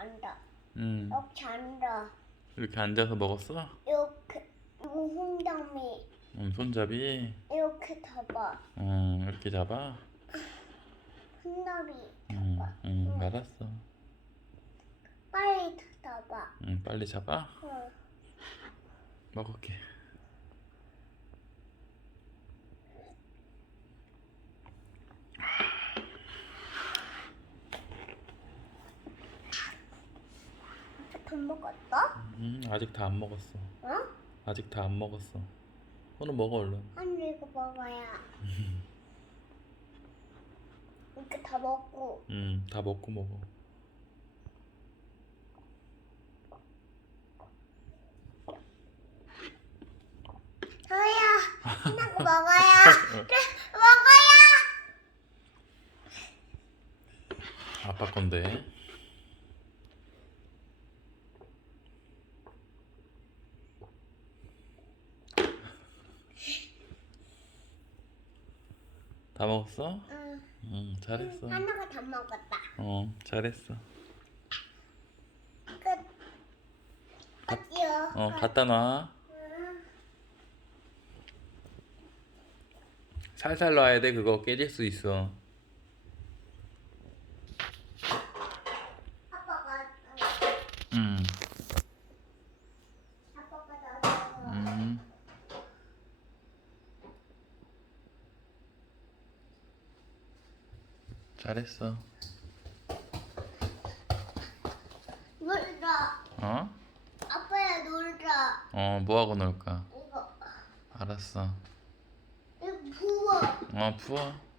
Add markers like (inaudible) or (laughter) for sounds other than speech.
앉아. 음. 이렇게 앉아. 이렇게 앉아서 먹었어? 이렇게 이거 혼담이 음, 손잡이. 이렇게 잡아. 음, 이렇게 잡아. 혼담이 음, 잡아. 음, 알았어. 빨리 잡아. 음, 빨리 잡아. 응. 먹을게. 밥 먹었어? 음, 아직 다 안 먹었어. 어? 아직 다 안 먹었어. 오늘 먹어 얼른. 아니 이거 먹어야. (laughs) 이렇게 다 먹고. 음, 다 먹고 먹어. 저야 끝나고 (laughs) 먹어야. 그래 먹어야. 아빠 건데. 다 먹었어? 응. 응, 잘했어. 하나가 다 먹었다. 어, 잘했어. 끝. 어디요? 어, 갖다 놔. 응. 살살 놔야 돼. 그거 깨질 수 있어. 아빠가 음, 아빠가 나왔어. 음. 잘했어. 놀자. 어? 아빠야 놀자. 어, 뭐 하고 놀까? 이거 알았어. 이거 부어. 어, 부어.